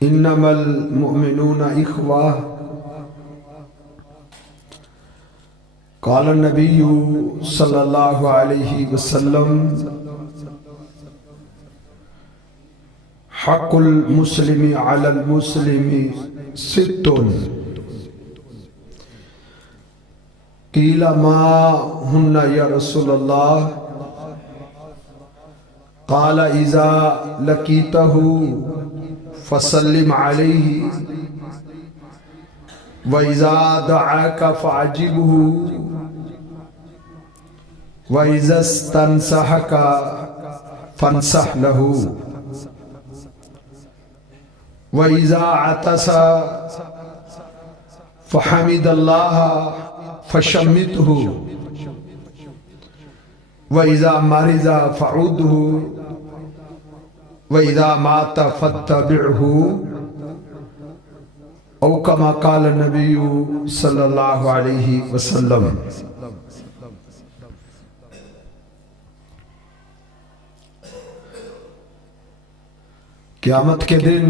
انما المؤمنون اخوہ قال النبی صلی اللہ علیہ وسلم حق المسلم علی المسلم ست قیل ما ہن یا رسول اللہ قال اذا لقیتہ فسلم علیہ وَإِذَا دَعَاكَ فَعَجِبْهُ وَإِذَا اسْتَنْصَحَكَ فَانْصَحْ لَهُ وَإِذَا عَطَسَ فَحَمِدَ اللَّهَ فَشَمِّتْهُ وَإِذَا مَرِضَ فَعُودْهُ وَإِذَا مَاتَ فَاتَّبِعْهُ او کما قال النبی صلی اللہ علیہ وسلم۔ قیامت کے دن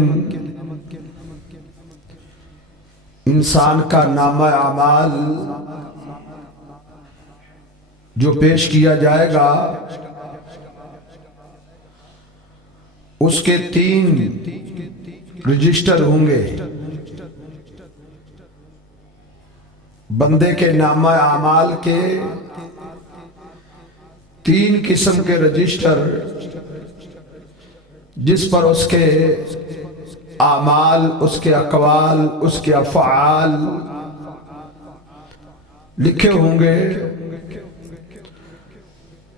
انسان کا نامہ اعمال جو پیش کیا جائے گا اس کے 3 رجسٹر ہوں گے۔ بندے کے نامہ اعمال کے 3 قسم کے رجسٹر جس پر اس کے اعمال، اس کے اقوال، اس کے افعال لکھے ہوں گے،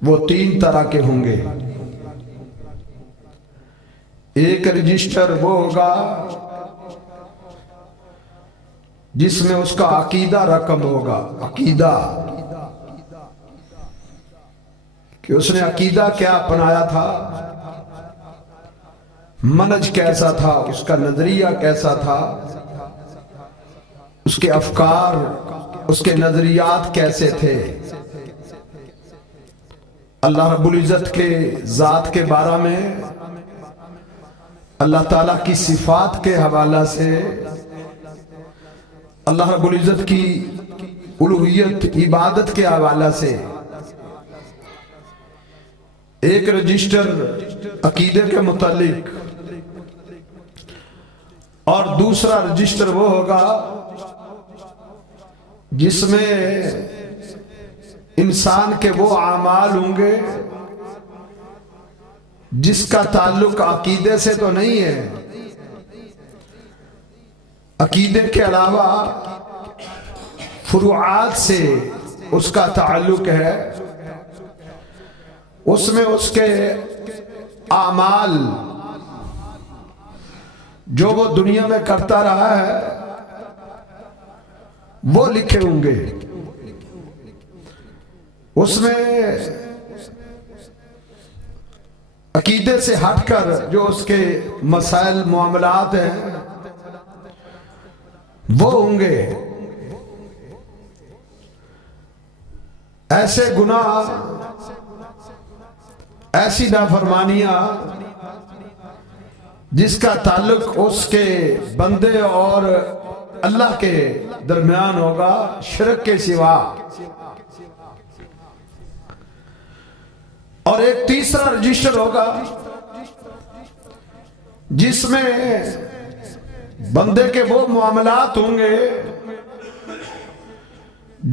وہ 3 طرح کے ہوں گے۔ ایک رجسٹر وہ ہوگا جس میں اس کا عقیدہ رقم ہوگا، عقیدہ کہ اس نے عقیدہ کیا اپنایا تھا، منہج کیسا تھا، اس کا نظریہ کیسا تھا، اس کے افکار، اس کے نظریات کیسے تھے، اللہ رب العزت کے ذات کے بارے میں، اللہ تعالیٰ کی صفات کے حوالہ سے، اللہ رب العزت کی الوہیت عبادت کے حوالہ سے۔ ایک رجسٹر عقیدے کے متعلق اور دوسرا رجسٹر وہ ہوگا جس میں انسان کے وہ اعمال ہوں گے جس کا تعلق عقیدے سے تو نہیں ہے، عقیدے کے علاوہ فروعات سے اس کا تعلق ہے، اس میں اس کے اعمال جو وہ دنیا میں کرتا رہا ہے وہ لکھے ہوں گے۔ اس میں عقیدے سے ہٹ کر جو اس کے مسائل معاملات ہیں وہ ہوں گے۔ ایسے گناہ، ایسی نافرمانیاں جس کا تعلق اس کے بندے اور اللہ کے درمیان ہوگا شرک کے سوا۔ اور ایک تیسرا رجسٹر ہوگا جس میں بندے کے وہ معاملات ہوں گے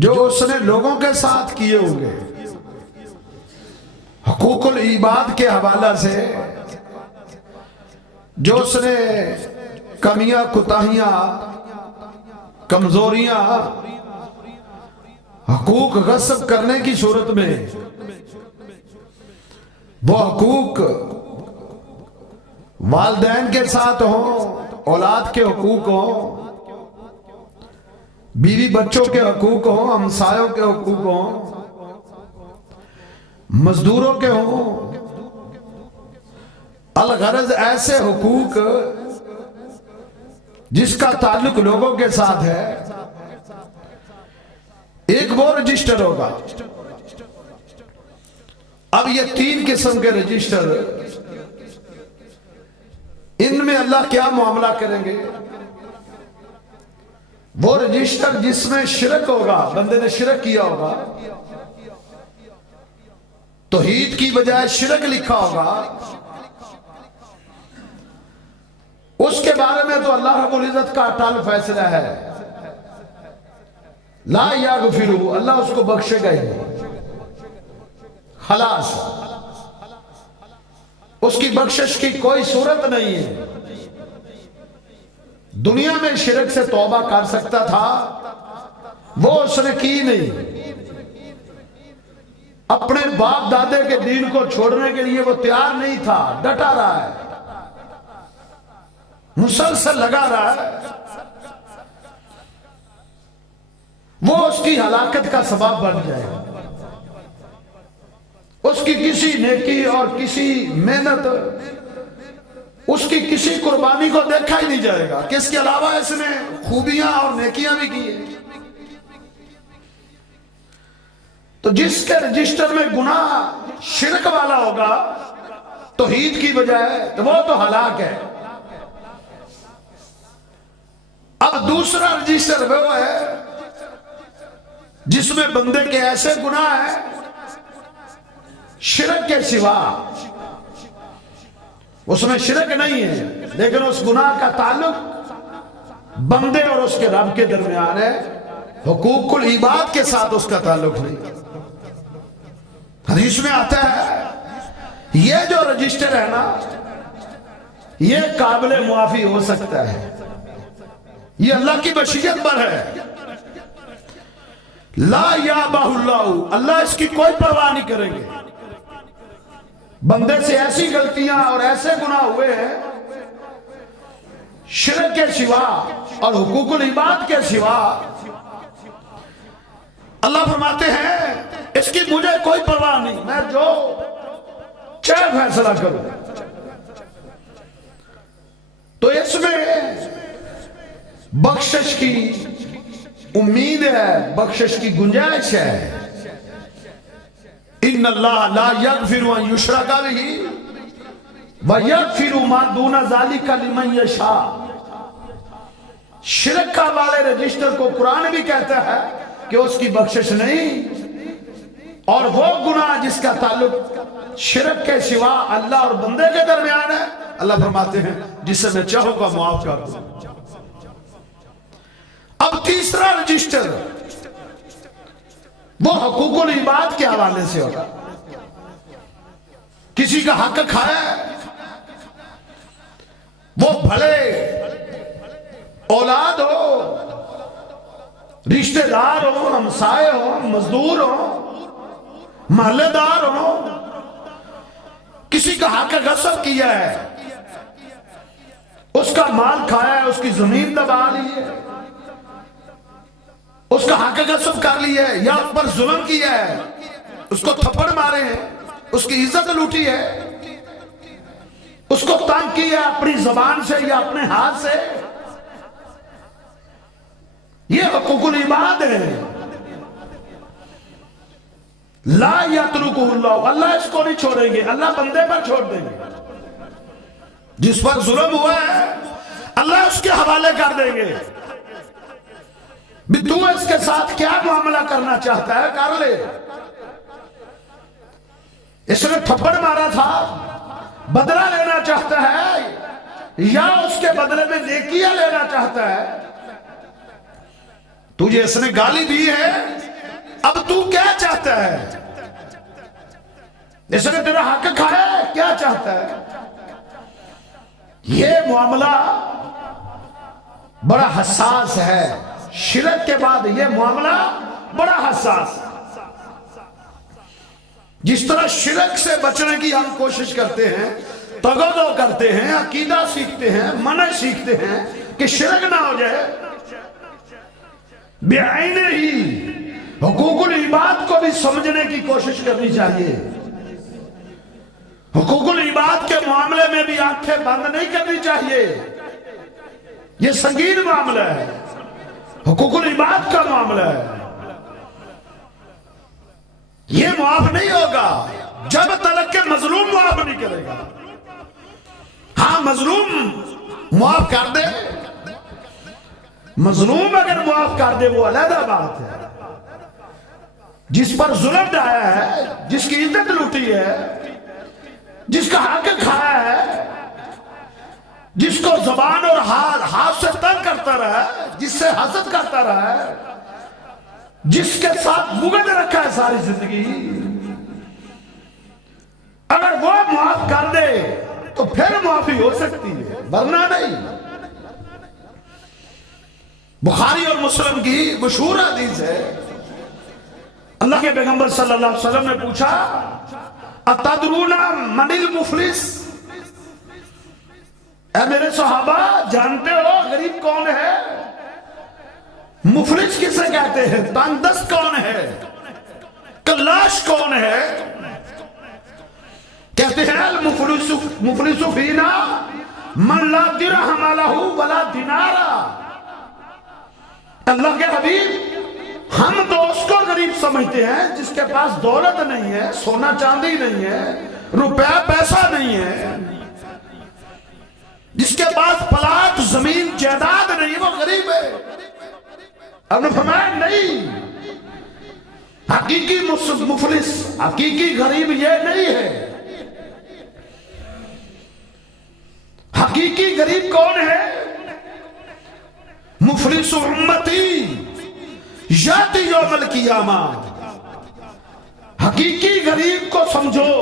جو اس نے لوگوں کے ساتھ کیے ہوں گے، حقوق العباد کے حوالہ سے جو اس نے کمیاں، کوتاہیاں، کمزوریاں، حقوق غصب کرنے کی صورت میں، وہ حقوق والدین کے ساتھ ہوں، اولاد کے حقوق ہوں، بیوی بچوں کے حقوق ہوں، ہمسایوں کے حقوق ہوں، مزدوروں کے ہوں، الغرض ایسے حقوق جس کا تعلق لوگوں کے ساتھ ہے، ایک وہ رجسٹر ہوگا۔ اب یہ 3 قسم کے رجسٹر ان میں اللہ کیا معاملہ کریں گے؟ وہ رجسٹر جس میں شرک ہوگا، بندے نے شرک کیا ہوگا، توحید کی بجائے شرک لکھا ہوگا، اس کے بارے میں تو اللہ رب العزت کا اٹل فیصلہ ہے، لا یغفرہ، اللہ اس کو بخشے گا ہی خلاص، اس کی بخشش کی کوئی صورت نہیں ہے۔ دنیا میں شرک سے توبہ کر سکتا تھا، وہ اس نے کی نہیں، اپنے باپ دادے کے دین کو چھوڑنے کے لیے وہ تیار نہیں تھا، ڈٹا رہا ہے، مسلسل لگا رہا ہے، وہ اس کی ہلاکت کا سبب بن جائے گا۔ اس کی کسی نیکی اور کسی محنت، اس کی کسی قربانی کو دیکھا ہی نہیں جائے گا کہ اس کے علاوہ اس نے خوبیاں اور نیکیاں بھی کی ہیں۔ تو جس کے رجسٹر میں گناہ شرک والا ہوگا توحید کی بجائے، تو وہ تو ہلاک ہے۔ اب دوسرا رجسٹر وہ ہے جس میں بندے کے ایسے گناہ ہیں شرک کے سوا، اس میں شرک نہیں ہے لیکن اس گناہ کا تعلق بندے اور اس کے رب کے درمیان ہے، حقوق العباد کے ساتھ اس کا تعلق نہیں۔ حدیث میں آتا ہے یہ جو رجسٹر ہے نا، یہ قابل معافی ہو سکتا ہے، یہ اللہ کی مشیت پر ہے، لا یابہ اللہ، اللہ اس کی کوئی پرواہ نہیں کریں گے۔ بندے سے ایسی غلطیاں اور ایسے گناہ ہوئے ہیں شرک کے سوا اور حقوق العباد کے سوا، اللہ فرماتے ہیں اس کی مجھے کوئی پرواہ نہیں، میں جو چاہے فیصلہ کروں۔ تو اس میں بخشش کی امید ہے، بخشش کی گنجائش ہے۔ ان اللہ لا یغفر ان یشرک بہ ویغفر ما دون ذلک لمن یشاء۔ شرک کا والے رجسٹر کو قرآن بھی کہتا ہے کہ اس کی بخشش نہیں، اور وہ گناہ جس کا تعلق شرک کے سوا اللہ اور بندے کے درمیان ہے، اللہ فرماتے ہیں جسے میں چاہوں گا معاف کر دوں۔ اب تیسرا رجسٹر وہ حقوق العباد کے حوالے سے ہوگا۔ کسی کا حق کھایا، وہ بھلے اولاد ہو، رشتہ دار ہو، ہمسائے ہو، مزدور ہو، محلے دار ہو، کسی کا حق غصب کیا ہے، اس کا مال کھایا ہے، اس کی زمین دبا لی ہے، اس کا حق غصب کر لی ہے، یا اس پر ظلم کیا ہے، اس کو تھپڑ مارے ہیں، اس کی عزت لوٹی ہے، اس کو تنگ کیا اپنی زبان سے یا اپنے ہاتھ سے، یہ حقوق العباد ہے۔ لا یترکہ اللہ، اللہ اس کو نہیں چھوڑیں گے، اللہ بندے پر چھوڑ دیں گے۔ جس پر ظلم ہوا ہے اللہ اس کے حوالے کر دیں گے، بھی تو اس کے ساتھ کیا معاملہ کرنا چاہتا ہے کر لے۔ اس نے تھپڑ مارا تھا، بدلہ لینا چاہتا ہے یا اس کے بدلے میں نیکیاں لینا چاہتا ہے؟ تجھے اس نے گالی دی ہے، اب تو کیا چاہتا ہے؟ اس نے تیرا حق کھایا ہے، کیا چاہتا ہے؟ یہ معاملہ بڑا حساس ہے، شرک کے بعد یہ معاملہ بڑا حساس ہے۔ جس طرح شرک سے بچنے کی ہم کوشش کرتے ہیں، تغذو کرتے ہیں، عقیدہ سیکھتے ہیں، منع سیکھتے ہیں کہ شرک نہ ہو جائے، بعینے ہی حقوق العباد کو بھی سمجھنے کی کوشش کرنی چاہیے۔ حقوق العباد کے معاملے میں بھی آنکھیں بند نہیں کرنی چاہیے، یہ سنگین معاملہ ہے، حقوق العباد کا معاملہ ہے، یہ معاف نہیں ہوگا جب تک کہ مظلوم معاف نہیں کرے گا۔ ہاں مظلوم معاف کر دے، مظلوم اگر معاف کر دے وہ علیحدہ بات ہے، جس پر ظلم ڈھایا ہے، جس کی عزت لوٹی ہے، جس کا حق کھایا ہے، جس کو زبان اور ہاتھ سے تنگ کرتا رہا ہے، جس سے حسد کرتا رہا ہے، جس کے ساتھ بغض رکھا ہے ساری زندگی، اگر وہ معاف کر دے تو پھر معافی ہو سکتی ہے، ورنہ نہیں۔ بخاری اور مسلم کی مشہور حدیث ہے، اللہ کے پیغمبر صلی اللہ علیہ وسلم نے پوچھا اتدرون من المفلس، اے میرے صحابہ جانتے ہو غریب کون ہے؟ مفلس کسے کہتے ہیں؟ تنگ دست کون ہے؟ کلاش کون ہے؟ کہتے ہیں المفلس فینا من لا درہم لہ ولا دینارا، اللہ کے حبیب ہم تو اس کو غریب سمجھتے ہیں جس کے پاس دولت نہیں ہے، سونا چاندی نہیں ہے، روپیہ پیسہ نہیں ہے، جس کے پاس پلاٹ زمین جائیداد نہیں، وہ غریب ہے۔ اب نے فرمایا نہیں، حقیقی مفلس، حقیقی غریب یہ نہیں ہے۔ حقیقی غریب کون ہے؟ مفلس امتی یاتی یوم القیامہ، حقیقی غریب کو سمجھو،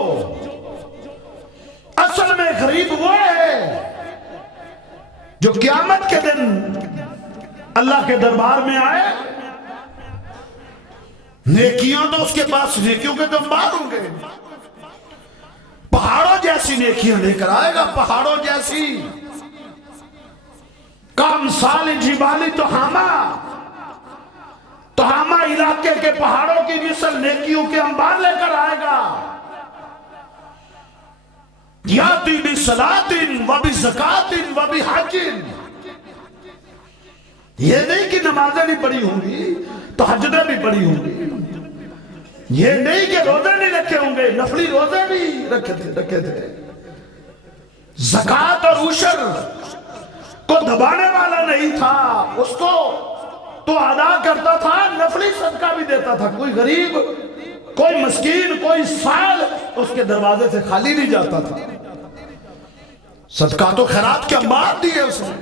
اصل میں غریب وہ ہے جو قیامت کے دن اللہ کے دربار میں آئے، نیکیاں تو اس کے پاس نیکیوں کے انبار ہوں گے، پہاڑوں جیسی نیکیاں لے کر آئے گا، پہاڑوں جیسی، کام سال جبالی تہامہ علاقے کے پہاڑوں کی مثل نیکیوں کے انبار لے کر آئے گا۔ یاتی بصلاۃ وبزکاۃ وبحج، یہ نہیں کہ نمازیں نہیں پڑھی ہوں گی، تہجدیں بھی پڑھی ہوں گی، یہ نہیں کہ روزے نہیں رکھے ہوں گے، نفلی روزے بھی رکھے تھے، زکوٰۃ اور عشر کو دبانے والا نہیں تھا، اس کو تو ادا کرتا تھا، نفلی صدقہ بھی دیتا تھا، کوئی غریب، کوئی مسکین، کوئی سائل اس کے دروازے سے خالی نہیں جاتا تھا، صدقات و خیرات کے انبار دیے اس نے،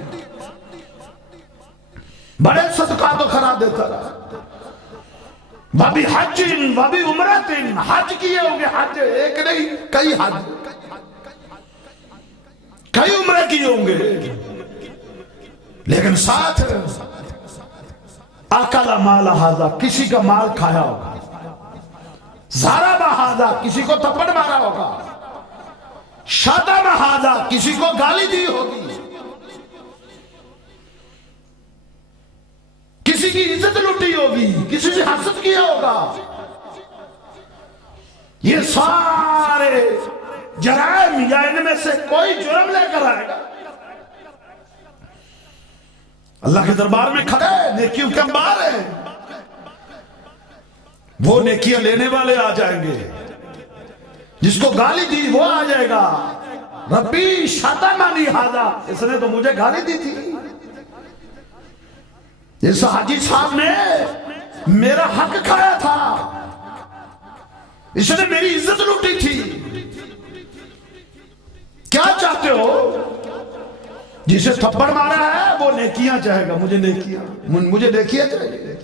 بڑے صدقات و خیرات دیتا رہا۔ وَبِ حَجٍ وَبِ عُمْرَةٍ، حج کیے ہوں گے، حج ایک نہیں کئی حج، کئی عمرے کیے ہوں گے، لیکن ساتھ اکل مال ھذا، کسی کا مال کھایا ہوگا، ضرب ھذا، کسی کو تھپڑ مارا ہوگا، شتم ھذا، کسی کو گالی دی ہوگی، کسی کی عزت لوٹی ہوگی، کسی سے حسد کیا ہوگا، یہ سارے جرائم یا ان میں سے کوئی جرم لے کر آئے گا، اللہ کے دربار میں کھڑے، نیکیوں کے انبار ہیں، وہ نیکیاں لینے والے آ جائیں گے، جس کو گالی دی وہ آ جائے گا، ربی شتمنی ھذا، اس نے تو مجھے گالی دی تھی، اس حاجی صاحب نے میرا حق کھایا تھا، اس نے میری عزت لوٹی تھی، کیا چاہتے ہو؟ جسے تھپڑ مارا ہے وہ نیکیاں چاہے گا، مجھے نیکیاں چاہیے،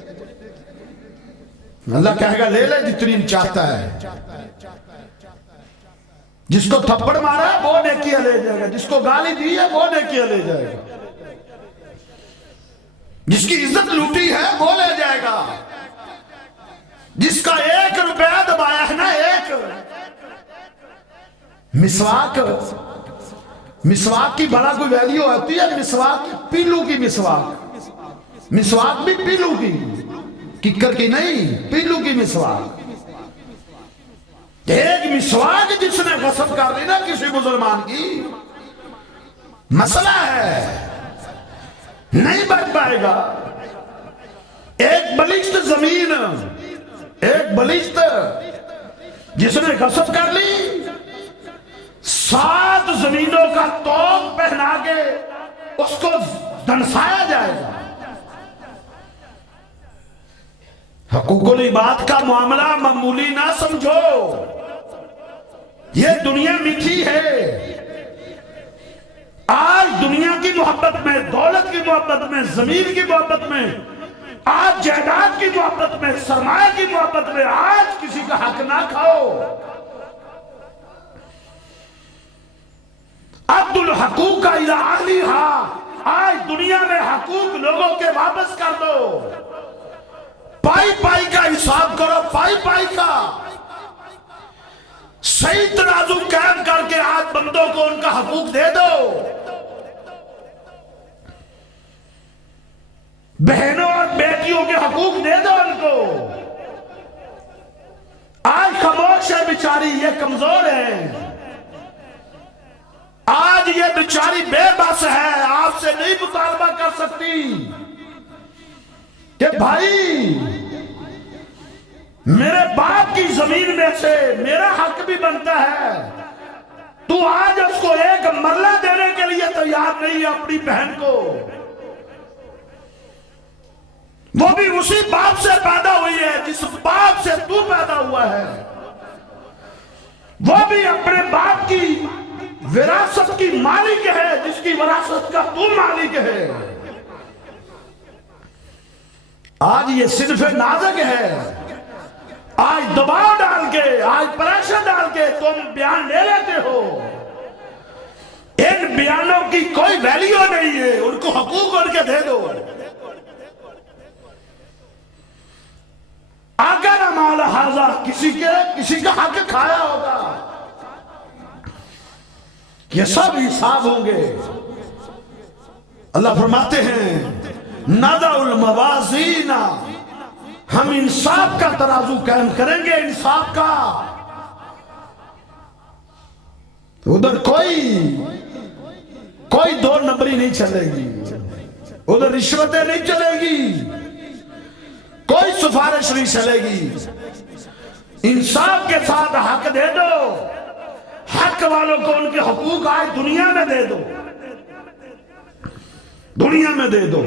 اللہ کہے گا لے لے جتنی چاہتا ہے، جس کو تھپڑ مارا ہے وہ نیکیاں لے جائے گا، جس کو گالی دی ہے وہ نیکیاں لے جائے گا، جس کی عزت لوٹی ہے وہ لے جائے گا، جس کا 1 روپیہ دبایا ہے نا، ایک مسواک کی بڑا کوئی ویلیو ہوتی ہے، مسواک پیلو کی، مسواک بھی پیلو کی، ککر کی نہیں، پیلو کی مسواک، ایک مسواک جس نے غصب کر لی نا کسی مسلمان کی، مسئلہ ہے، نہیں بچ پائے گا۔ ایک بلشت زمین، ایک بلشت جس نے غصب کر لی، 7 زمینوں کا توق پہنا کے اس کو دنسایا جائے گا۔ حقوق العباد کا معاملہ معمولی نہ سمجھو، یہ دنیا میٹھی ہے۔ آج دنیا کی محبت میں، دولت کی محبت میں، زمین کی محبت میں، آج جائیداد کی محبت میں، سرمایہ کی محبت میں، آج کسی کا حق نہ کھاؤ۔ عبد الحقوق الی اہلھا، آج دنیا میں حقوق لوگوں کے واپس کر دو، پائی پائی کا حساب کرو، پائی پائی کا صحیح ترازو قائم کر کے آج بندوں کو ان کا حقوق دے دو۔ بہنوں اور بیٹیوں کے حقوق دے دو ان کو۔ آج خاموش ہے بیچاری، یہ کمزور ہے، آج یہ بیچاری بے بس ہے، آپ سے نہیں مطالبہ کر سکتی کہ بھائی میرے باپ کی زمین میں سے میرا حق بھی بنتا ہے، تو آج اس کو ایک مرلہ دینے کے لیے تیار نہیں ہے اپنی بہن کو، وہ بھی اسی باپ سے پیدا ہوئی ہے جس باپ سے تو پیدا ہوا ہے، وہ بھی اپنے باپ کی وراثت کی مالک ہے جس کی وراثت کا تو مالک ہے۔ آج یہ صنف نازک ہے، آج دباؤ ڈال کے، آج پریشر ڈال کے تم بیان لے لیتے ہو، ان بیانوں کی کوئی ویلیو نہیں ہے، ان کو حقوق ان کے دے دو۔ اگر ہمارا حاضر کسی کا حق کھایا ہوگا، یہ سب حساب ہوں گے۔ اللہ فرماتے ہیں نَضَعُ الْمَوَازِينَ، ہم انصاف کا ترازو قائم کریں گے، انصاف کا۔ ادھر کوئی دو نمبری نہیں چلے گی، ادھر رشوتیں نہیں چلے گی، کوئی سفارش نہیں چلے گی، انصاف کے ساتھ حق دے دو، حق والوں کو ان کے حقوق آج دنیا میں دے دو، دنیا میں دے دو۔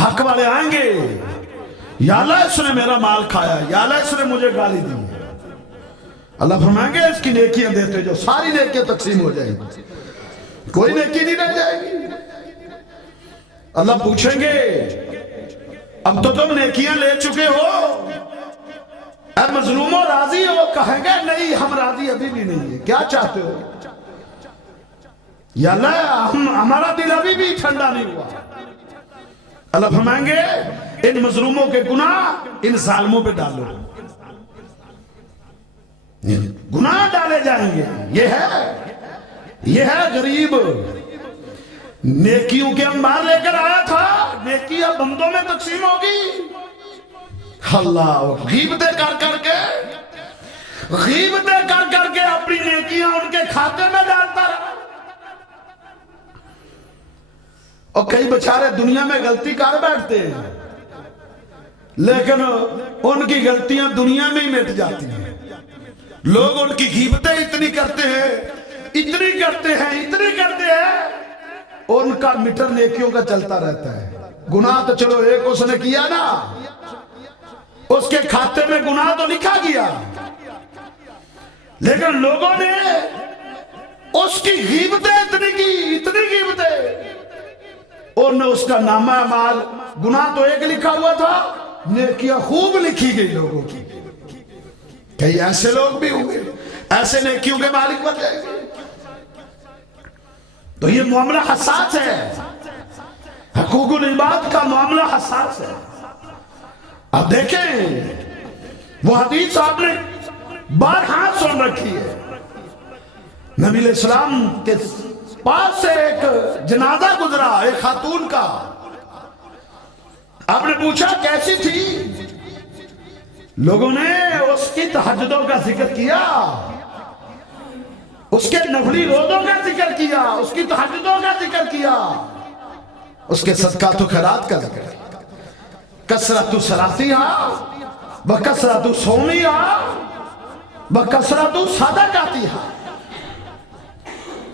حق والے آئیں گے، یا اللہ اس نے میرا مال کھایا، یا اللہ اس نے مجھے گالی دی، اللہ فرمائیں گے اس کی نیکیاں دیتے جو، ساری نیکیاں تقسیم ہو جائیں گی، کوئی نیکی نہیں رہ جائے گی۔ اللہ پوچھیں گے اب تو تم نیکیاں لے چکے ہو، اے مظلوموں راضی ہو؟ کہیں گے نہیں ہم راضی ابھی بھی نہیں ہے، کیا چاہتے ہو؟ یا اللہ ہمارا دل ابھی بھی ٹھنڈا نہیں ہوا۔ اللہ فرمائیں گے ان مظلوموں کے گناہ ان ظالموں پہ ڈالو، گناہ ڈالے جائیں گے۔ یہ ہے غریب، نیکیوں کے انبار لے کر آیا تھا، نیکیاں بندوں میں تقسیم ہوگی۔ اللہ غیبتیں کر کے اپنی نیکیاں ان کے کھاتے میں ڈالتا رہا۔ اور کئی بیچارے دنیا میں غلطی کر بیٹھتے ہیں، لیکن ان کی غلطیاں دنیا میں ہی مٹ جاتی ہیں۔ لوگ ان کی غیبتیں اتنی کرتے ہیں، ان کا میٹر نیکیوں کا چلتا رہتا ہے۔ گناہ تو چلو ایک اس نے کیا نا، اس کے کھاتے میں گناہ تو لکھا گیا، لیکن لوگوں نے اس کی غیبتیں اتنی غیبتیں، اور نے اس کا نامہ اعمال، گناہ تو ایک لکھا ہوا تھا، نیکیاں خوب لکھی گئی لوگوں کی۔ کئی ایسے لوگ بھی ہوں گے، ایسے نیکیوں کے مالک بن جائیں گے۔ تو یہ معاملہ حساس ہے، حقوق العباد کا معاملہ حساس ہے۔ اب دیکھیں وہ حدیث آپ نے بارہا سن رکھی ہے، نبی علیہ السلام کے پاس سے ایک جنازہ گزرا ایک خاتون کا، آپ نے پوچھا کیسی تھی؟ لوگوں نے اس کی تہجدوں کا ذکر کیا، اس کے نفلی روزوں کا ذکر کیا، اس کی تہجدوں کا ذکر کیا، اس کے صدقات و خیرات کا ذکر کیا۔ کثرت صلاتها وکثرت صومها وکثرت صدقاتها،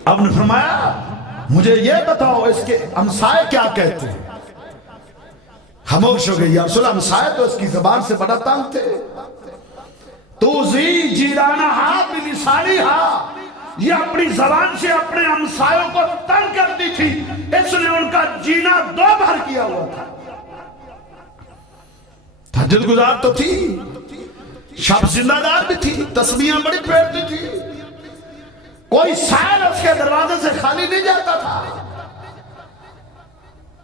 اب نے فرمایا مجھے یہ بتاؤ اس کے ہمسائے کیا کہتے ہیں؟ خاموش ہو گئی. یا رسول اللہ ہمسائے تو اس کی زبان سے بڑا تنگ تھے. توزی جیرانہا بلسانہا، یہ اپنی زبان سے اپنے ہمسایوں کو تنگ کرتی تھی، اس نے ان کا جینا دو بھر کیا ہوا تھا. تہجد گزار تو تھی، شب زندہ دار بھی تھی، تسبیحاں بڑی پھیرتی تھی، کوئی سائل اس کے دروازے سے خالی نہیں جاتا تھا،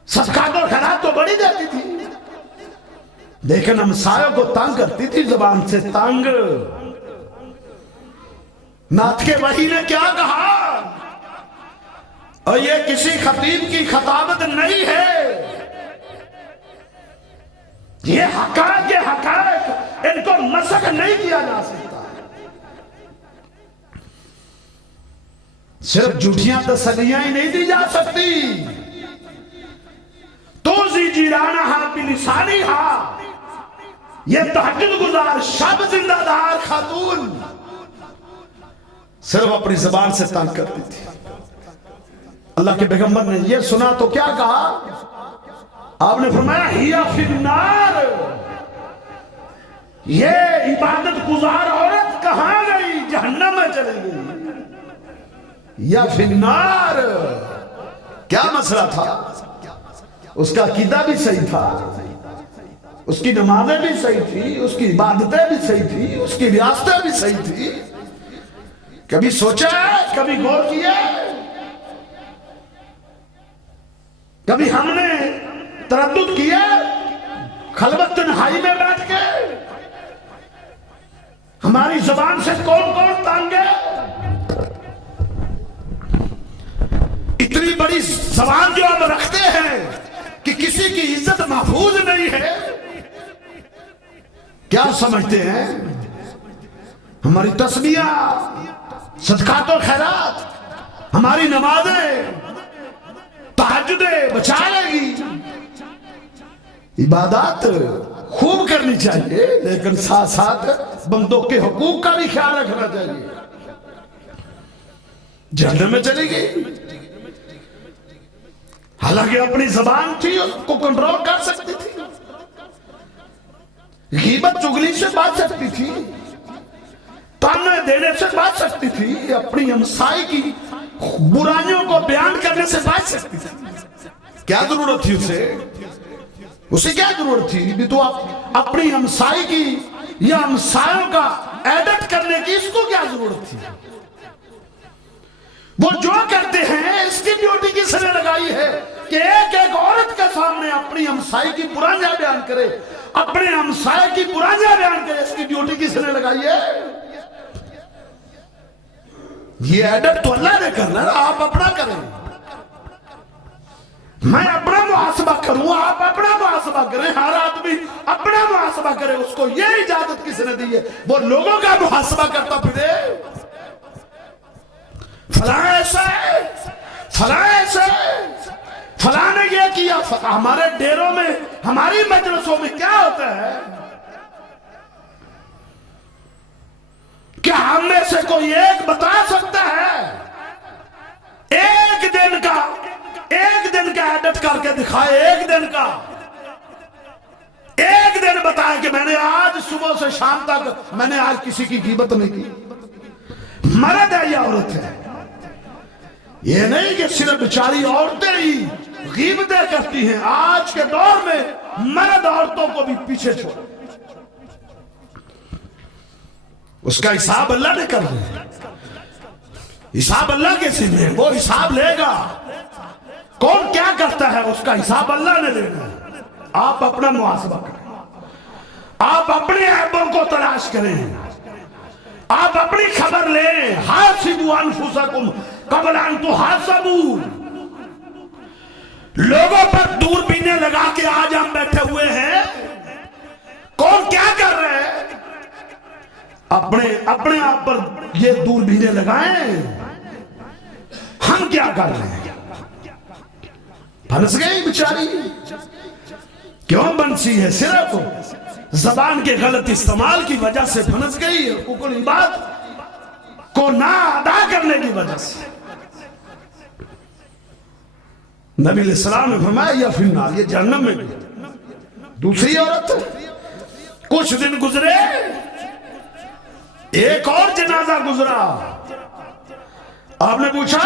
صدقات اور خیرات تو بڑی دیتی تھی، لیکن ہمسایوں کو تنگ کرتی تھی زبان سے تنگ. نعت کے وحی نے کیا کہا؟ اور یہ کسی خطیب کی خطابت نہیں ہے، یہ حقائق حقائق ان کو مسخ نہیں کیا جا سکتا. صرف جھوٹیاں تسلیاں ہی نہیں دی جا سکتی. توزی جیرانہا بلسانہا، یہ تہجد گزار شب زندہ دار خاتون صرف اپنی زبان سے تنگ کرتی تھی. اللہ کے پیغمبر نے یہ سنا تو کیا کہا؟ آپ نے فرمایا ہیا فی النار، یہ عبادت گزار عورت کہاں گئی؟ جہنم میں چلی گئی. یا فی النار، کیا مسئلہ تھا؟ اس کا عقیدہ بھی صحیح تھا، اس کی نمازیں بھی صحیح تھی، اس کی عبادتیں بھی صحیح تھی، اس کی ریاستیں بھی صحیح تھی. کبھی سوچا ہے؟ کبھی غور کیا ہے؟ کبھی ہم نے تردد کیا خلوت تنہائی میں بیٹھ کے ہماری زبان سے کون کون تنگ ہے؟ اتنی بڑی زبان جو ہم رکھتے ہیں کہ کسی کی عزت محفوظ نہیں ہے. کیا سمجھتے ہیں ہماری تسبیحاں، صدقات و خیرات، ہماری نمازیں، تہجدیں بچا لے گی؟ عبادات خوب کرنی چاہیے، لیکن ساتھ ساتھ بندوں کے حقوق کا بھی خیال رکھنا چاہیے. جہنم میں چلی گئی. حالانکہ اپنی زبان تھی، اس کو کنٹرول کر سکتی تھی، غیبت چغلی سے بچ سکتی تھی، تانے دینے سے بچ سکتی تھی، اپنی ہمسائی کی برائیوں کو بیان کرنے سے بچ سکتی تھی. کیا ضرورت تھی اسے کیا ضرورت تھی بھی تو اپنی ہمسائی کی یا ہمسایوں کا ایڈٹ کرنے کی؟ اس کو کیا ضرورت تھی؟ وہ جو کرتے ہیں اس کی ڈیوٹی کس نے لگائی ہے کہ ایک ایک عورت کے سامنے اپنی ہمسائی کی برائیاں بیان کرے، اپنے ہمسائے کی برائیاں بیان کرے. اس کی ڈیوٹی کس نے لگائی ہے؟ یہ ایڈٹ تو اللہ نے کرنا ہے، آپ اپنا کریں. میں اپنا محاسبہ کروں، آپ اپنا محاسبہ کریں، ہر آدمی اپنا محاسبہ کرے. اس کو یہ اجازت کس نے دی ہے وہ لوگوں کا محاسبہ کرتا پھرے؟ فلاں ایسا ہے، فلاں ایسا ہے، فلاں نے یہ کیا. ہمارے ڈیروں میں، ہماری مجلسوں میں کیا ہوتا ہے؟ کیا ہم میں سے کوئی ایک بتا سکتا ہے ایک دن کا ایڈٹ کر کے دکھائے، ایک دن بتائے کہ میں نے آج صبح سے شام تک میں نے آج کسی کی غیبت نہیں کی؟ مرد ہے یا عورت ہے؟ یہ نہیں کہ صرف بیچاری عورتیں ہی غیبتیں کرتی ہیں. آج کے دور میں مرد عورتوں کو بھی پیچھے چھوڑ. اس کا حساب اللہ نے کر لیا، حساب اللہ کے ذمہ ہے، وہ حساب لے گا. کون کیا کرتا ہے اس کا حساب اللہ نے لینا. آپ اپنا محاسبہ کریں، آپ اپنے عیبوں کو تلاش کریں، آپ اپنی خبر لیں. حاسبوا انفسکم قبل ان تحاسبوا. لوگوں پر دوربینیں لگا کے آج ہم بیٹھے ہوئے ہیں، کون کیا کر رہے ہیں؟ اپنے آپ پر یہ دوربینیں لگائیں. ہم کیا کر رہے ہیں؟ پھنس گئی بیچاری. کیوں بنسی ہے؟ صرف زبان کے غلط استعمال کی وجہ سے پھنس گئی. حقوق العباد کو نہ ادا کرنے کی وجہ سے. نبی علیہ السلام نے فرمایا یا فی النار، یہ جہنم میں گئی۔ دوسری عورت، کچھ دن گزرے، ایک اور جنازہ گزرا، آپ نے پوچھا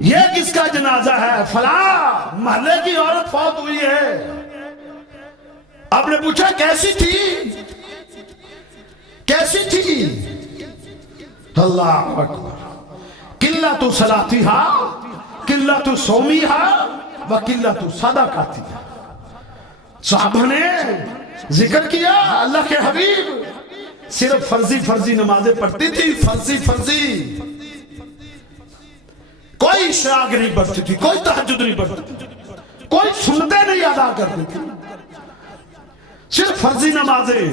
یہ کس کا جنازہ ہے؟ فلاں محلے کی عورت فوت ہوئی ہے۔ آپ نے پوچھا کیسی تھی؟ کیسی تھی؟ اللہ اکبر، قلت صلاتھا قلت صومیھا وقلت صدقاتھا۔ صحابہ نے ذکر کیا اللہ کے حبیب صرف فرضی نمازیں پڑھتی تھی، فرضی، کوئی اشراق نہیں پڑھتی تھی، کوئی تہجد نہیں پڑھتی تھی، کوئی سنتیں نہیں ادا کرتی تھی، صرف فرضی نمازیں۔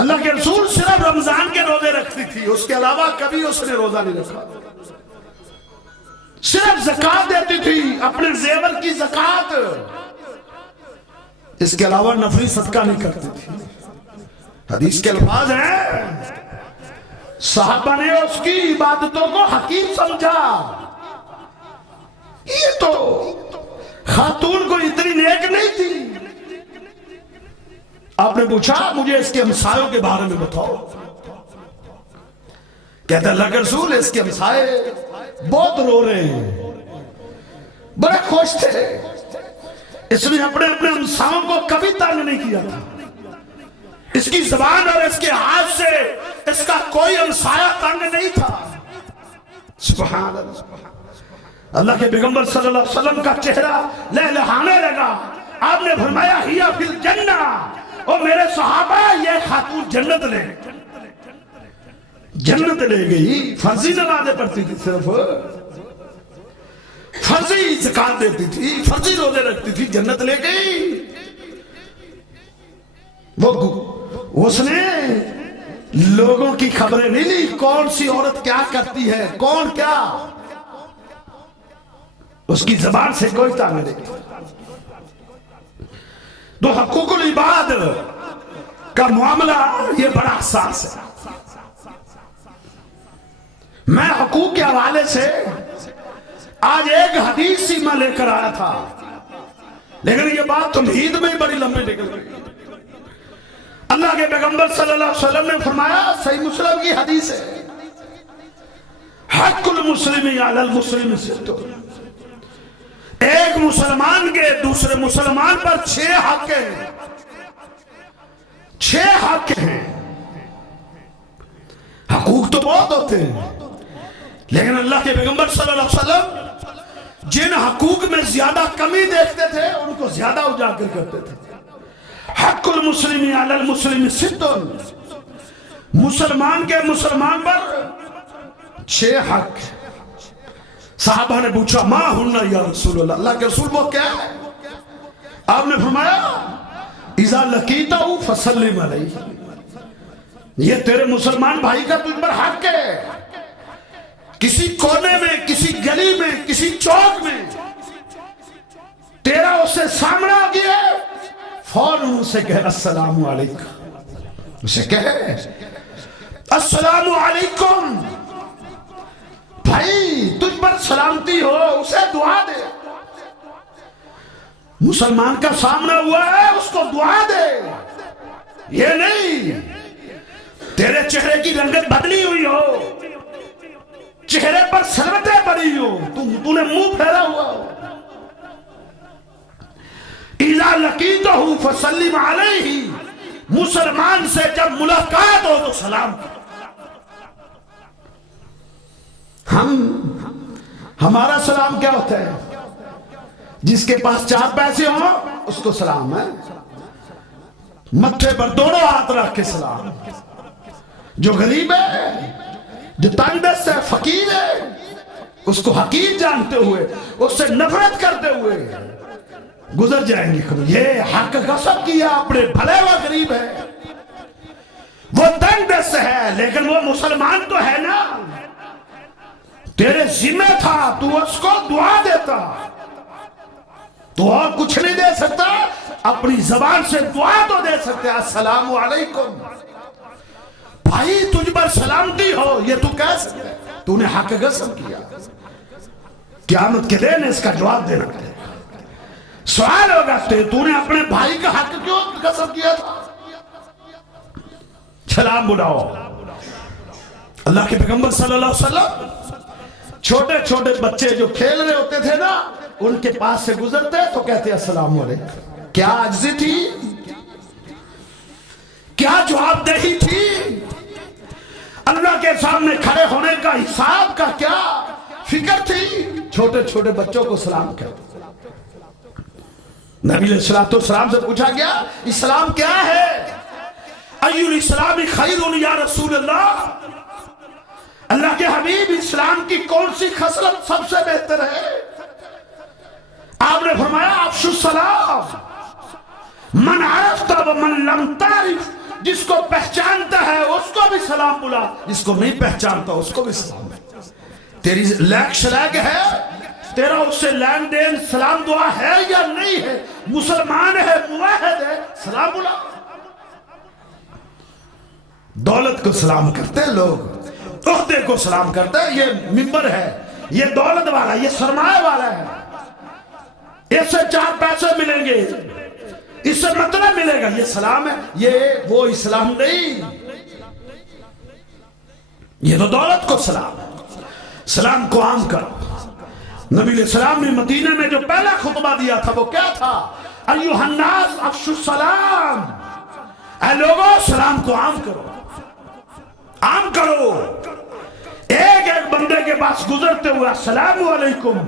اللہ کے رسول صرف رمضان کے روزے رکھتی تھی، اس کے علاوہ کبھی اس نے روزہ نہیں رکھا۔ صرف زکات دیتی تھی، اپنے زیور کی زکات، اس کے علاوہ نفلی صدقہ نہیں کرتی تھی۔ حدیث کے الفاظ ہیں صحابہ نے اس کی عبادتوں کو حقیر سمجھا، یہ تو خاتون کو اتنی نیک نہیں تھی۔ آپ نے پوچھا مجھے اس کے ہمسایوں کے بارے میں بتاؤ، کہتا اللہ کے رسول اس کے ہمسائے بہت رو رہے ہیں، بڑے خوش تھے، اس نے اپنے ہمسایوں کو کبھی تنگ نہیں کیا تھا، اس کی زبان اور اس کے ہاتھ سے اس کا کوئی ہمسایہ تنگ نہیں تھا۔ سبحان اللہ، اللہ کے پیغمبر صلی اللہ علیہ وسلم کا چہرہ لہلہانے لگا۔ آپ نے فرمایا ہیا فی الجنہ، اور میرے صحابہ یہ خاتون جنت لے گئی۔ فرضی نمازیں پڑھتی تھی، صرف فرضی زکات دیتی تھی، فرضی روزے رکھتی تھی، جنت لے گئی۔ اس نے لوگوں کی خبریں نہیں لی، کون سی عورت کیا کرتی ہے، کون کیا، اس کی زبان سے کوئی تعلق نہیں۔ تو حقوق العباد کا معاملہ یہ بڑا حساس ہے۔ میں حقوق کے حوالے سے آج ایک حدیث ہی میں لے کر آیا تھا، لیکن یہ بات تمہید میں بڑی لمبی نکل گئی۔ اللہ کے پیغمبر صلی اللہ علیہ وسلم نے فرمایا، صحیح مسلم کی حدیث ہے، حق المسلم علی المسلم ست، ایک مسلمان کے دوسرے مسلمان پر 6 حق ہیں، 6 حق ہیں۔ حقوق تو بہت ہوتے ہیں، لیکن اللہ کے پیغمبر صلی اللہ علیہ وسلم جن حقوق میں زیادہ کمی دیکھتے تھے ان کو زیادہ اجاگر کرتے تھے۔ حق المسلم علی المسلم ست، مسلمان کے مسلمان پر 6 حق۔ صحابہ نے پوچھا ما ہن یا رسول اللہ، اللہ کے رسول وہ کیا ہے؟ آپ نے فرمایا اذا لقیتہ فسلم علیہ، یہ تیرے مسلمان بھائی کا تجھ پر حق ہے، کسی کونے میں، کسی گلی میں، کسی چوک میں تیرا اس سے سامنا آ گیا، فوراً اسے کہے السلام علیکم، اسے کہے السلام علیکم، بھائی تجھ پر سلامتی ہو، اسے دعا دے۔ مسلمان کا سامنا ہوا ہے، اس کو دعا دے، یہ نہیں تیرے چہرے کی رنگت بدلی ہوئی ہو، چہرے پر سلوٹیں پڑی ہو، تو نے منہ پھیرا ہوا ہو۔ اذا لقیتہ فسلم علیہ، مسلمان سے جب ملاقات ہو تو سلام کرو۔ ہمارا سلام کیا ہوتا ہے؟ جس کے پاس 4 پیسے ہوں اس کو سلام ہے، متھے پر دونوں ہاتھ رکھ کے سلام۔ جو غریب ہے، جو تنگ دست ہے، فقیر ہے، اس کو حقیر جانتے ہوئے، اس سے نفرت کرتے ہوئے گزر جائیں گے۔ یہ حق غصب کیا اپنے بھلے، وہ غریب ہے، وہ تنگ دست ہے، لیکن وہ مسلمان تو ہے نا، تیرے ذمہ تھا، تو اس کو دعا دیتا، تو اور کچھ نہیں دے سکتا، اپنی زبان سے دعا تو دے سکتے، السلام علیکم، بھائی تجھ پر سلامتی ہو، یہ تو کہہ سکتے، تو نے حق غصب کیا۔ قیامت کے دن اس کا جواب دینا پڑے گا. سوال ہوگا تو نے اپنے بھائی کا حق کیوں غصب کیا تھا؟ سلام بلاؤ. اللہ کے پیغمبر صلی اللہ علیہ وسلم چھوٹے چھوٹے بچے جو کھیل رہے ہوتے تھے نا، ان کے پاس سے گزرتے تو کہتے السلام علیکم. کیا عجزی تھی، کیا جواب دہی تھی، اللہ کے سامنے کھڑے ہونے کا، حساب کا کیا فکر تھی. چھوٹے چھوٹے بچوں کو سلام کرتے. نبی علیہ السلام سے پوچھا گیا اسلام کیا ہے؟ ایُّ الاسلام خیر یا رسول اللہ، اللہ کے حبیب اسلام کی کون سی خصلت سب سے بہتر ہے؟ آپ نے فرمایا افشوا السلام، من عرفت و من لم تعرف، جس کو پہچانتا ہے اس کو بھی سلام بلا، جس کو نہیں پہچانتا اس کو بھی سلام بلا. تیری لیک شلیک ہے، تیرا اس سے لین دین سلام دعا ہے یا نہیں ہے، مسلمان ہے، موحد ہے، سلام بلا. دولت کو سلام کرتے ہیں لوگ، عہدے کو سلام کرتے ہیں، یہ ممبر ہے، یہ دولت والا، یہ سرمایہ والا ہے، اس سے 4 پیسے ملیں گے، اس سے مطلب ملے گا، یہ سلام ہے. یہ وہ اسلام نہیں، یہ تو دولت کو سلام ہے. سلام کو عام کرو. نبی علیہ السلام نے مدینہ میں جو پہلا خطبہ دیا تھا وہ کیا تھا؟ ایھا الناس افشوا السلام، اے لوگوں سلام کو عام کرو، عام کرو. ایک ایک بندے کے پاس گزرتے ہوئے السلام علیکم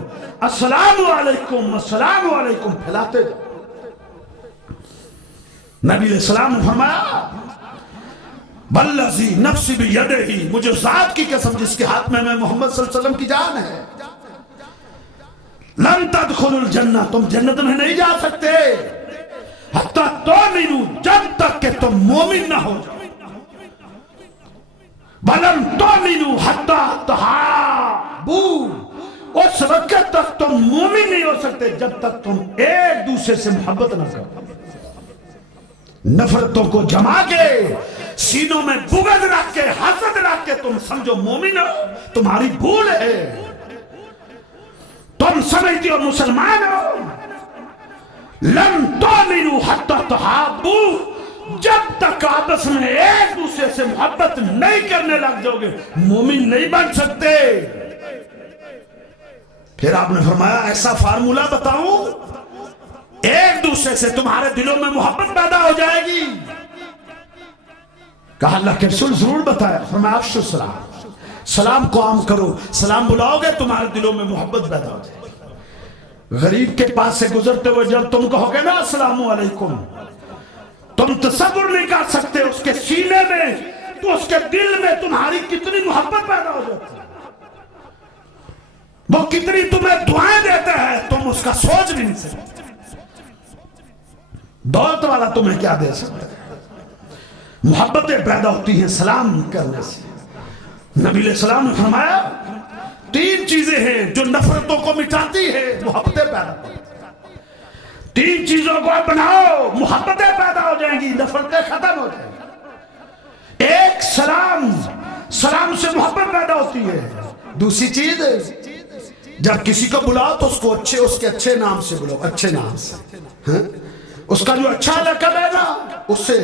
السلام علیکم السلام علیکم پھیلاتے جاؤ. نبی علیہ السلام نے فرمایا والذی نفسی بیدہ، مجھے ذات کی قسم جس کے ہاتھ میں محمد صلی اللہ علیہ وسلم کی جان ہے، لن تدخلوا الجنہ، تم جنت میں نہیں جا سکتے حتی تؤمنوا، جب تک کہ تم مومن نہ ہو جاؤ. وَلَن تُؤْمِنُوا حَتَّى تَحَابُوا، اس وقت تک تم مومن نہیں ہو سکتے جب تک تم ایک دوسرے سے محبت نہ کرو. نفرتوں کو جما کے، سینوں میں بغض رکھ کے، حسد رکھ کے تم سمجھو مومن ہو، تمہاری بھول ہے. تم سمجھتے ہو مسلمان ہو. لَن تُؤْمِنُوا حَتَّى تَحَابُوا، جب تک آپس میں ایک دوسرے سے محبت نہیں کرنے لگ جاؤ گے مومن نہیں بن سکتے. پھر آپ نے فرمایا ایسا فارمولہ بتاؤں ایک دوسرے سے تمہارے دلوں میں محبت پیدا ہو جائے گی. کہا اللہ کے رسول ضرور بتایا. فرمایا افشوا السلام، سلام کو عام کرو، سلام بلاؤ گے تمہارے دلوں میں محبت پیدا ہو جائے گی. غریب کے پاس سے گزرتے ہوئے جب تم کہو گے نا السلام علیکم، تم تصور نہیں کر سکتے اس کے سینے میں تو اس کے دل میں تمہاری کتنی محبت پیدا ہو جاتی ہے، وہ کتنی تمہیں دعائیں دیتا ہے، تم اس کا سوچ بھی نہیں سکتے. دولت والا تمہیں کیا دے سکتا ہے؟ محبتیں پیدا ہوتی ہیں سلام کرنے سے. نبی علیہ السلام نے فرمایا 3 چیزیں ہیں جو نفرتوں کو مٹاتی ہے، محبتیں پیدا ہوتی ہیں. 3 چیزوں کو بناؤ، محبتیں پیدا ہو جائیں گی، نفرتیں ختم ہو جائیں گی. ایک سلام، سلام سے محبت پیدا ہوتی ہے. دوسری چیز جب کسی کو بلاؤ تو اس کے اچھے نام سے بلاؤ، اچھے نام سے. اس کا جو اچھا لقب ہے نا اس سے.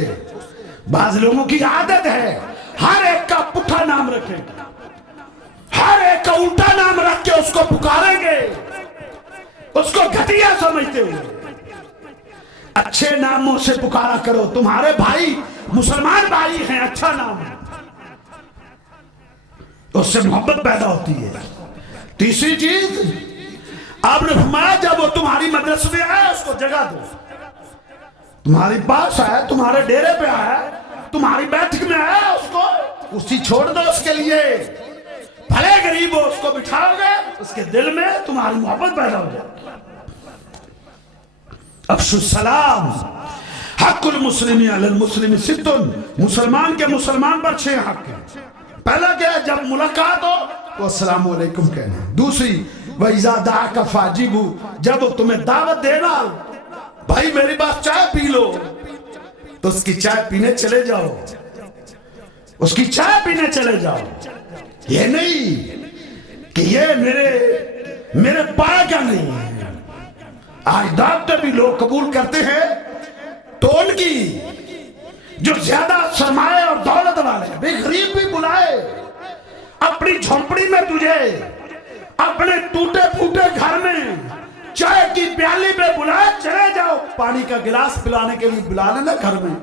بعض لوگوں کی عادت ہے ہر ایک کا پٹھا نام رکھیں گے، ہر ایک کا الٹا نام رکھ کے اس کو پکاریں گے، اس کو گھٹیا سمجھتے ہوئے. اچھے ناموں سے پکارا کرو. تمہارے بھائی مسلمان بھائی ہیں، اچھا نام ہے، اس سے محبت پیدا ہوتی ہے. تیسری چیز آپ نے فرمایا جب وہ تمہاری مدرسے میں آئے اس کو جگہ دو. تمہاری پاس آیا، تمہارے ڈیرے پہ آیا، تمہاری بیٹھک میں آیا، اس کو اسی چھوڑ دو. اس کے لیے بھلے غریب ہو اس کو بٹھاؤ گے اس کے دل میں تمہاری محبت پیدا ہو جائے. افشوا السلام، حق المسلم علی المسلم 6، مسلمان کے مسلمان پر 6 حق ہیں. پہلا کیا ہے؟ جب ملاقات ہو تو السلام علیکم کہنا. دوسری وَإِذَا دَعَاكَ فَأَجِبْهُ، جب وہ تمہیں دعوت دینا بھائی میری بات چائے پی لو تو اس کی چائے پینے چلے جاؤ، اس کی چائے پینے چلے جاؤ. یہ نہیں کہ یہ میرے میرے پایا کیا نہیں ہے. آج ڈاکٹر بھی لوگ قبول کرتے ہیں تو ان کی جو زیادہ سرمایہ اور دولت والے بے غریب بھی بلائے اپنی جھونپڑی میں تجھے اپنے ٹوٹے پھوٹے گھر میں چائے کی پیالی پہ بلائے چلے جاؤ پانی کا گلاس پلانے کے لیے بلا لینا گھر میں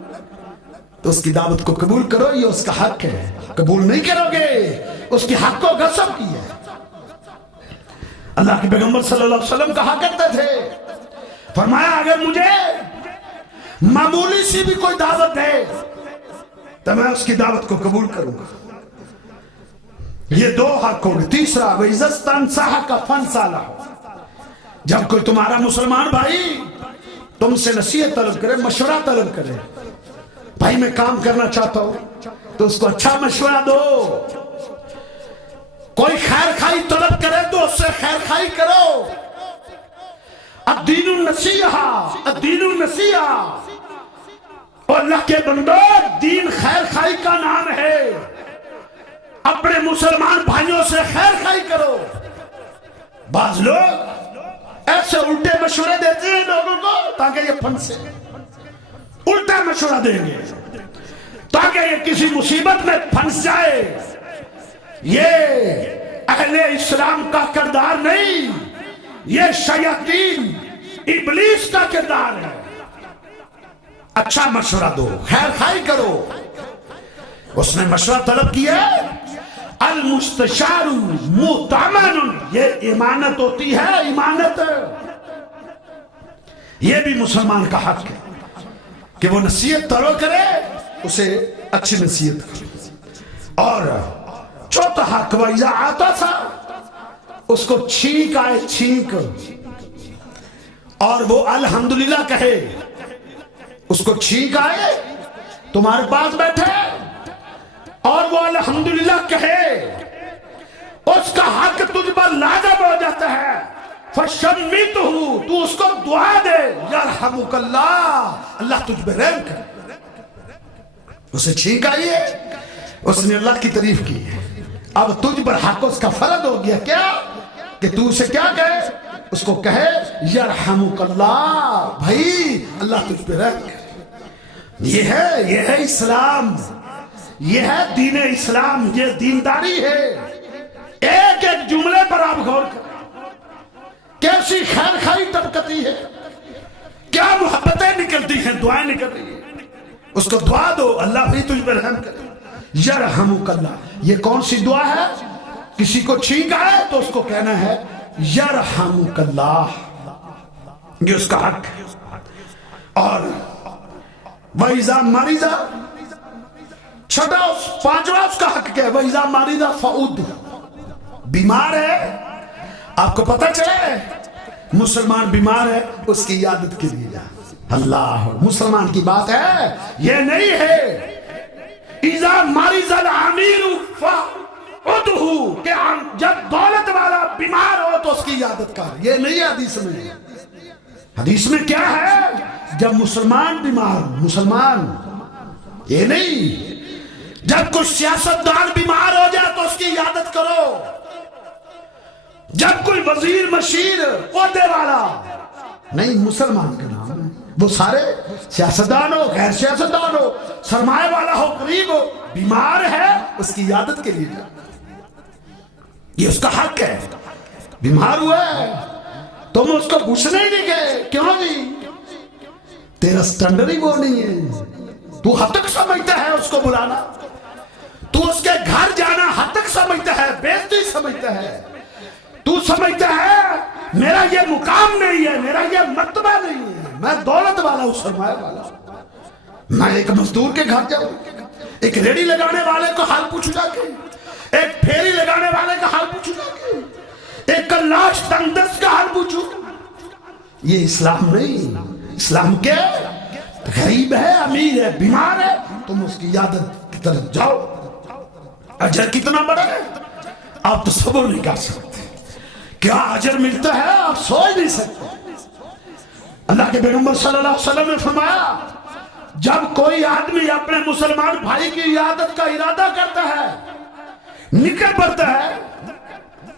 تو اس کی دعوت کو قبول کرو یہ اس کا حق ہے. قبول نہیں کرو گے اس کی حق کو غصب کی ہے. اللہ کے پیغمبر صلی اللہ علیہ وسلم کہا کرتے تھے فرمایا اگر مجھے معمولی سی بھی کوئی دعوت دے تو میں اس کی دعوت کو قبول کروں گا. یہ دو حق ہو گئے. تیسرا وَإِذَا اسْتَنْصَحَكَ فَانْصَحْ جب کوئی تمہارا مسلمان بھائی تم سے نصیحت طلب کرے مشورہ طلب کرے بھائی میں کام کرنا چاہتا ہوں تو اس کو اچھا مشورہ دو. کوئی خیر خائی طلب کرے تو اس سے خیر خائی کرو. الدین النصیحہ الدین النصیحہ اور اللہ کے بندو دین خیر خائی کا نام ہے. اپنے مسلمان بھائیوں سے خیر خائی کرو. بعض لوگ ایسے الٹے مشورے دیتے ہیں لوگوں کو تاکہ یہ پھنسے. الٹا مشورہ دیں گے تاکہ یہ کسی مصیبت میں پھنس جائے. یہ اہل اسلام کا کردار نہیں یہ شیاطین ابلیس کا کردار ہے. اچھا مشورہ دو خیر خائی کرو. اس نے مشورہ طلب کیا المستشار مؤتمن یہ امانت ہوتی ہے امانت. یہ بھی مسلمان کا حق ہے کہ وہ نصیحت طلب کرے اسے اچھی نصیحت کرے. اور چوتھا حق وَإِذَا عَطَسَ اس کو چھینک آئے چھینک اور وہ الحمدللہ کہے. اس کو چھینک آئے تمہارے پاس بیٹھے اور وہ الحمدللہ کہے اس کا حق تجھ پر لاجب ہو جاتا ہے. فَشَمِّتُهُ تو اس کو دعا دے یرحمک اللہ اللہ تجھ پہ رحم کر. اسے چھینک آئی ہے اس نے اللہ کی تعریف کی ہے. اب تجھ پر حق اس کا فرض ہو گیا کیا کہ تو اسے کیا کہے اس کو کہے یرحمک اللہ بھائی اللہ تجھ پہ رحم کر. یہ ہے اسلام یہ ہے دین اسلام یہ دینداری ہے. ایک ایک جملے پر آپ غور کریں کیسی خیر خائی طبقتی ہے کیا محبتیں نکلتی ہیں دعائیں نکل رہی ہیں. اس کو دعا دو اللہ بھی تجھ پہ رحم کرے. یرحمک اللہ یہ کون سی دعا ہے کسی کو چھینک آئے تو اس کو کہنا ہے یرحمک اللہ یہ اس کا حق ہے. اور وَإِذَا مَرِضَ چھٹا پانچواں اس کا حق کیا ہے وَإِذَا مَرِضَ فَعُدْ بیمار ہے آپ کو پتہ چلے مسلمان بیمار ہے اس کی عیادت کے لیے جا. اللہ مسلمان کی بات ہے یہ نہیں ہے اذا مریض الامیر فعدہ کہ جب دولت والا بیمار ہو تو اس کی عیادت کر. یہ نہیں حدیث میں. حدیث میں کیا ہے جب مسلمان بیمار مسلمان یہ نہیں جب کوئی سیاستدان بیمار ہو جائے تو اس کی عیادت کرو. جب کوئی وزیر مشیر عہدے والا نہیں مسلمان کا نام ہے وہ سارے سیاستدان ہو غیر سیاستدان ہو سرمایہ والا ہو غریب ہو بیمار ہے اس کی عیادت کے لیے جا. یہ اس کا حق ہے. بیمار ہوا ہے تم اس کو پوچھنے ہی نہیں گئے کیوں جی تیرا سٹینڈرڈ ہی وہ نہیں ہے. تو حد تک سمجھتا ہے اس کو بلانا تو اس کے گھر جانا حد تک سمجھتا ہے بےعزتی سمجھتا ہے. تو سمجھتا ہے میرا یہ مقام نہیں ہے میرا یہ مرتبہ نہیں ہے میں دولت والا ہوں سرمایہ والا. میں ایک مزدور کے گھر جاؤں ایک ریڑی لگانے والے کو حال پوچھوں جا کے ایک پھیری لگانے والے کا حال پوچھوں جا کے ایک کلاش تندرست کا حال پوچھوں. یہ اسلام نہیں. اسلام کے غریب ہے امیر ہے بیمار ہے تم اس کی عیادت کی طرف جاؤ. اجر کتنا بڑا ہے آپ تصور نہیں کر سکتے. کیا اجر ملتا ہے آپ سوچ نہیں سکتے. اللہ کے پیغمبر صلی اللہ علیہ وسلم نے فرمایا جب کوئی آدمی اپنے مسلمان بھائی کی عیادت کا ارادہ کرتا ہے نکل پڑتا ہے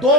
2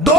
2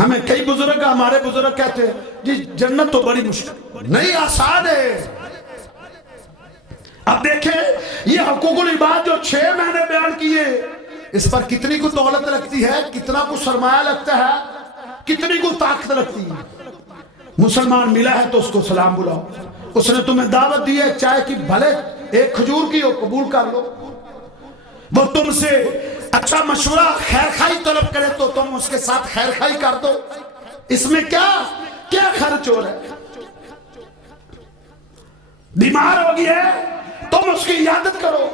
ہمیں کئی بزرگ ہمارے بزرگ کہتے ہیں جی جنت تو بڑی مشکل نہیں، آسان ہے۔ اب دیکھیں یہ حقوق العباد جو 6 مہینے بیان کیے، اس پر کتنی کو دولت لگتی ہے، کتنا کو سرمایہ لگتا ہے، کتنی کو طاقت لگتی ہے۔ مسلمان ملا ہے تو اس کو سلام بلاؤ، اس نے تمہیں دعوت دی ہے چائے کی، بھلے ایک کھجور کی ہو قبول کر لو۔ وہ تم سے اچھا مشورہ خیر خائی طلب کرے تو تم اس کے ساتھ خیر خائی کر دو، اس میں کیا خرچ ہو رہا ہے؟ بیمار ہو گیا ہے تم اس کی عیادت کرو،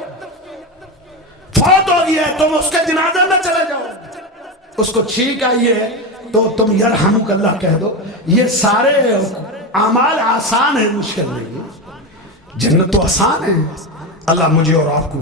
فوت ہو گیا ہے تم اس کے جنازہ میں چلے جاؤ، اس کو چھینک آئی ہے تو تم یرحمک اللہ کہہ دو۔ یہ سارے اعمال آسان ہیں، مشکل نہیں ہے۔ جنت تو آسان ہے۔ اللہ مجھے اور آپ کو